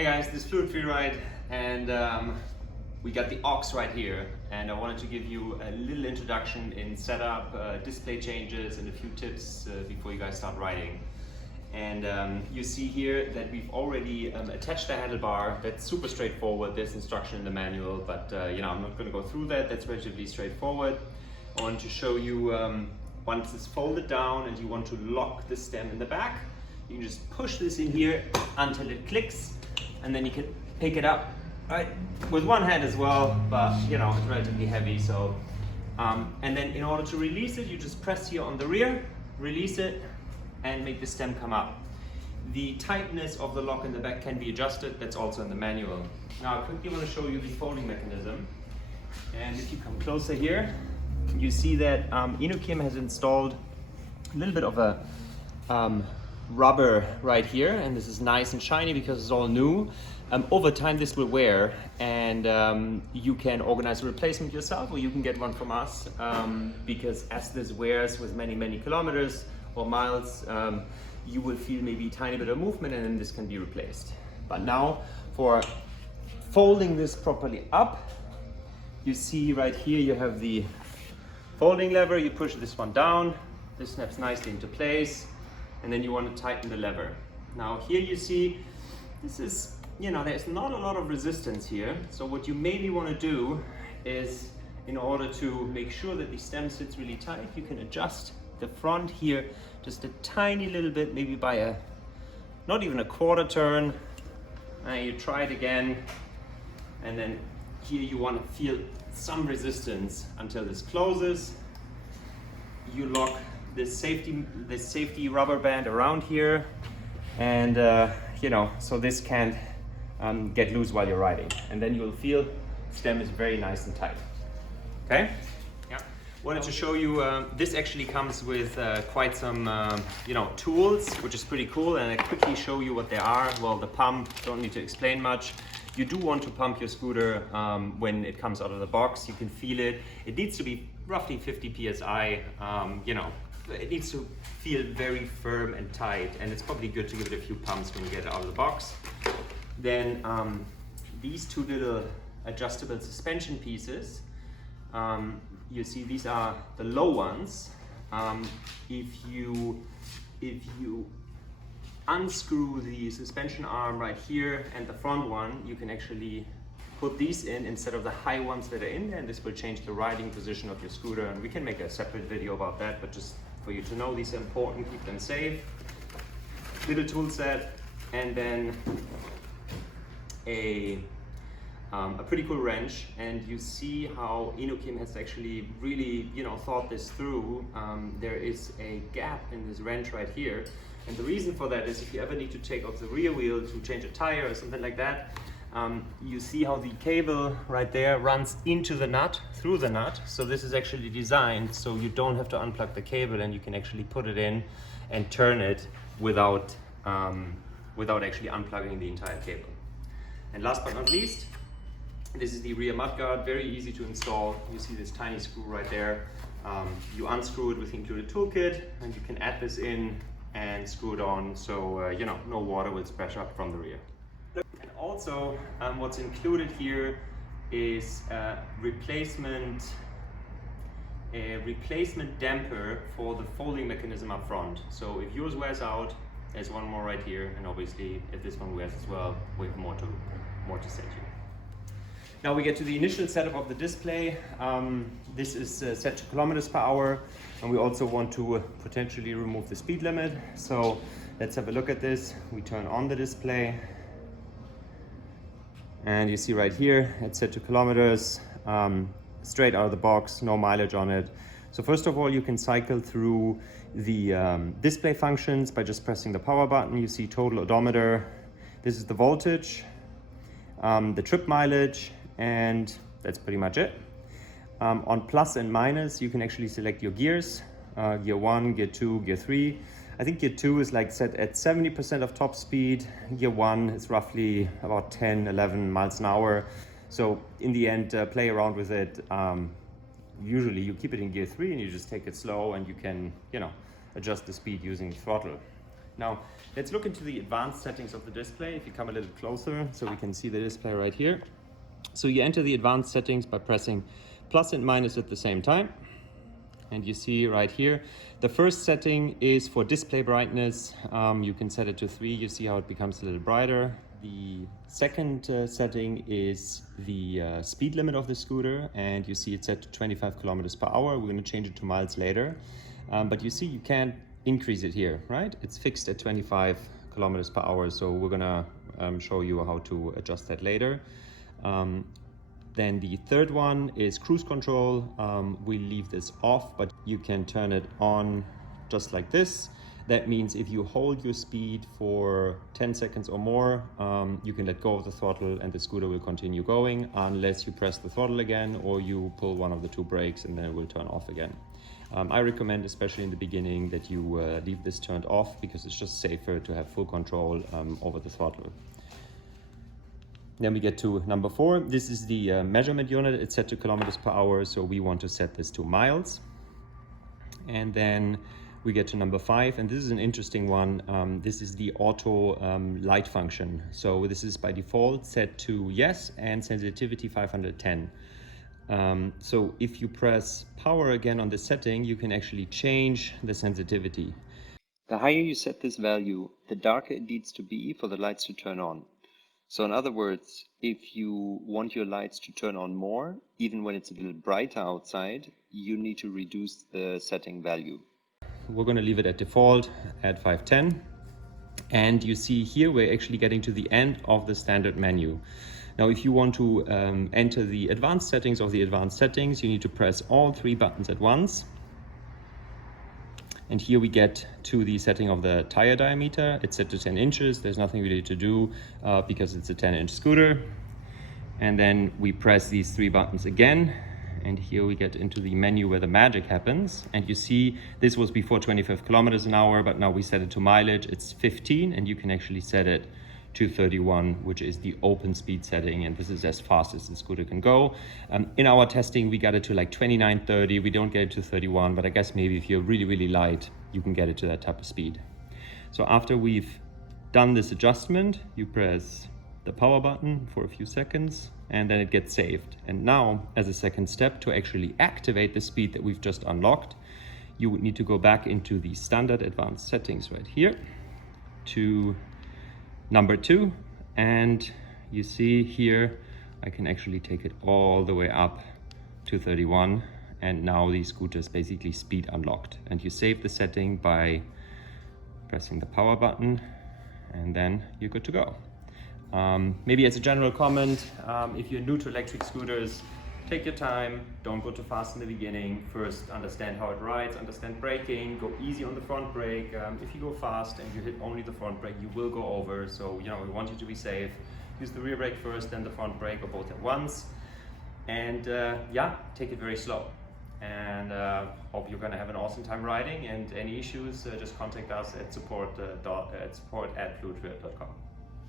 Hey guys, this fluid free ride, and we got the aux right here, and I wanted to give you a little introduction in setup, display changes, and a few tips before you guys start riding. And you see here that we've already attached the handlebar. That's super straightforward. There's instruction in the manual, but you know, I'm not going to go through that. That's relatively straightforward. I want to show you once it's folded down and you want to lock the stem in the back, you can just push this in here until it clicks, and then you can pick it up right with one hand as well, but you know, it's relatively heavy. So and then in order to release it, you just press here on the rear, release it, and make the stem come up. The tightness of the lock in the back can be adjusted. That's also in the manual. Now I quickly want to show you the folding mechanism, and if you come closer here, you see that INOKIM has installed a little bit of a rubber right here, and this is nice and shiny because it's all new. Over time this will wear, and you can organize a replacement yourself, or you can get one from us, because as this wears with many kilometers or miles, you will feel maybe a tiny bit of movement, and then this can be replaced. But now for folding this properly up, you see right here you have the folding lever. You push this one down, this snaps nicely into place, and then you want to tighten the lever. Now here you see, this is, you know, there's not a lot of resistance here. So what you mainly want to do is, in order to make sure that the stem sits really tight, you can adjust the front here just a tiny little bit, maybe by not even a quarter turn. And you try it again, and then here you want to feel some resistance until this closes. You lock this safety rubber band around here, and you know, so this can't get loose while you're riding, and then you'll feel stem is very nice and tight. Okay. Yeah. Wanted to show you, this actually comes with quite some you know, tools, which is pretty cool, and I quickly show you what they are. Well, the pump, don't need to explain much. You do want to pump your scooter when it comes out of the box. You can feel it. It needs to be roughly 50 psi. You know, it needs to feel very firm and tight, and it's probably good to give it a few pumps when you get it out of the box. Then these two little adjustable suspension pieces, you see these are the low ones. If you unscrew the suspension arm right here and the front one, you can actually put these in instead of the high ones that are in there, and this will change the riding position of your scooter. And we can make a separate video about that, but just for you to know, these are important, keep them safe. Little tool set, and then a pretty cool wrench. And you see how INOKIM has actually really, you know, thought this through. There is a gap in this wrench right here. And the reason for that is, if you ever need to take off the rear wheel to change a tire or something like that, you see how the cable right there runs into the nut, through the nut. So this is actually designed so you don't have to unplug the cable, and you can actually put it in and turn it without actually unplugging the entire cable. And last but not least, this is the rear mudguard, very easy to install. You see this tiny screw right there. You unscrew it with the included toolkit, and you can add this in and screw it on, so you know, no water will splash up from the rear. And also, what's included here is a replacement damper for the folding mechanism up front. So if yours wears out, there's one more right here, and obviously if this one wears as well, we have more to send you. Now we get to the initial setup of the display. This is set to kilometers per hour, and we also want to potentially remove the speed limit. So let's have a look at this. We turn on the display, and you see right here it's set to kilometers, straight out of the box, no mileage on it. So first of all, you can cycle through the display functions by just pressing the power button. You see total odometer. This is the voltage, the trip mileage, and that's pretty much it. On plus and minus, you can actually select your gears, gear 1, gear 2, gear 3. I think gear 2 is like set at 70% of top speed. Gear 1 is roughly about 10, 11 miles an hour. So in the end, play around with it. Usually you keep it in gear 3 and you just take it slow, and you can, you know, adjust the speed using the throttle. Now, let's look into the advanced settings of the display. If you come a little closer, so we can see the display right here. So you enter the advanced settings by pressing plus and minus at the same time. And you see right here, the first setting is for display brightness. You can set it to 3. You see how it becomes a little brighter. The second setting is the speed limit of the scooter, and you see it's set to 25 kilometers per hour. We're going to change it to miles later. But you see you can't increase it here, right? It's fixed at 25 kilometers per hour. So we're going to show you how to adjust that later. Then the third one is cruise control. We leave this off, but you can turn it on just like this. That means if you hold your speed for 10 seconds or more, you can let go of the throttle and the scooter will continue going unless you press the throttle again or you pull one of the 2 brakes, and then it will turn off again. I recommend, especially in the beginning, that you leave this turned off because it's just safer to have full control over the throttle. Then we get to number 4. This is the measurement unit. It's set to kilometers per hour, so we want to set this to miles. And then we get to number 5, and this is an interesting one. This is the auto light function. So this is by default set to yes and sensitivity 510. So if you press power again on the setting, you can actually change the sensitivity. The higher you set this value, the darker it needs to be for the lights to turn on. So in other words, if you want your lights to turn on more, even when it's a little brighter outside, you need to reduce the setting value. We're going to leave it at default at 510. And you see here we're actually getting to the end of the standard menu. Now, if you want to enter the advanced settings of the advanced settings, you need to press all 3 buttons at once. And here we get to the setting of the tire diameter. It's set to 10 inches. There's nothing really to do because it's a 10-inch scooter. And then we press these 3 buttons again. And here we get into the menu where the magic happens. And you see this was before 25 kilometers an hour, but now we set it to mileage. It's 15, and you can actually set it to 31, which is the open speed setting, and this is as fast as the scooter can go. In our testing, we got it to like 29, 30. We don't get it to 31, but I guess maybe if you're really, really light, you can get it to that type of speed. So after we've done this adjustment, you press the power button for a few seconds, and then it gets saved. And now, as a second step, to actually activate the speed that we've just unlocked, you would need to go back into the standard advanced settings right here to number 2, and you see here I can actually take it all the way up to 31, and now the scooter is basically speed unlocked. And you save the setting by pressing the power button, and then you're good to go. Maybe as a general comment, if you're new to electric scooters, take your time, don't go too fast in the beginning. First, understand how it rides, understand braking, go easy on the front brake. If you go fast and you hit only the front brake, you will go over. So, we want you to be safe. Use the rear brake first, then the front brake, or both at once. And take it very slow. And hope you're gonna have an awesome time riding. And any issues, just contact us at support@fluidtrip.com.